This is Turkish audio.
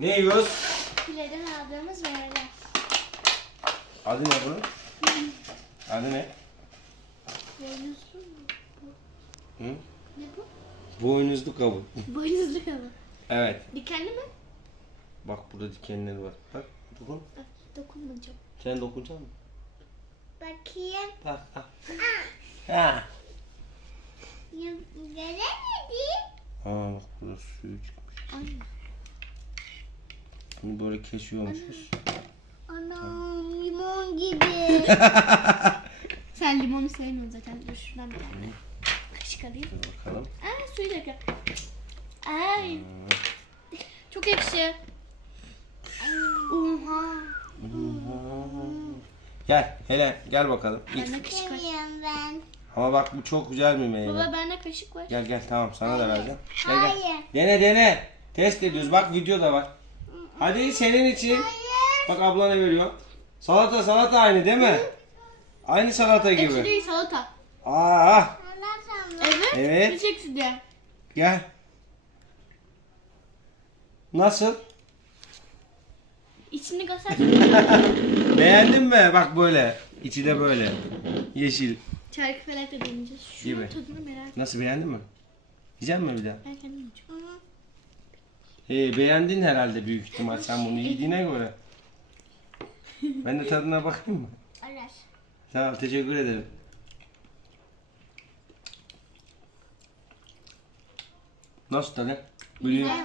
Ne yiyoruz? Fileden aldığımız meyveler. Adı ne bunun? Adı ne? Boynuzlu mu? Hı? Ne bu? Boynuzlu kavun. Boynuzlu kalı. Evet. Dikenli mi? Bak burada dikenleri var. Bak dokun. Ah, Dokunmayacağım. Sen dokunacak mısın? Bakayım. Bak. Ha. Ha. Göremedim. Ha bak burada suyu çıkmış. Ay. Bunu böyle kesiyormuşuz. Anam limon gibi. Sen limonu sevmiyorsun zaten. Dur şuradan bir tane. Kaşık alayım. Dur bakalım. Aa suyu döküyor. Ay. Çok ekşi. Oha. Gel Helen gel bakalım. İlk- Bende kaşık var. ben. Ama bak bu çok güzel bir meyve. Baba bende kaşık var. Gel gel tamam sana da vereceğim. Gel, gel. Hayır. Dene dene. Test ediyoruz. Bak videoda var. Hadi senin için. Bak ablana veriyor. Salata salata aynı değil mi? Aynı salata Ekşi gibi. değil salata. Aa. Evet. Evet. Hiç ekşi değil. gel. Nasıl? İçini göster. Beğendin mi? Bak böyle. İçi de böyle. Yeşil. Çarkı felak da deneyeceğiz. Şunun Gibi. tadını merak Nasıl beğendin mi? Yiyecek mi bir daha? Ben kendim yiyeceğim. Ee, beğendin herhalde büyük ihtimal sen bunu yediğine göre. Ben de tadına bakayım mı? Arar. Tamam teşekkür ederim. Nasıl tadı? Böyle Güzel.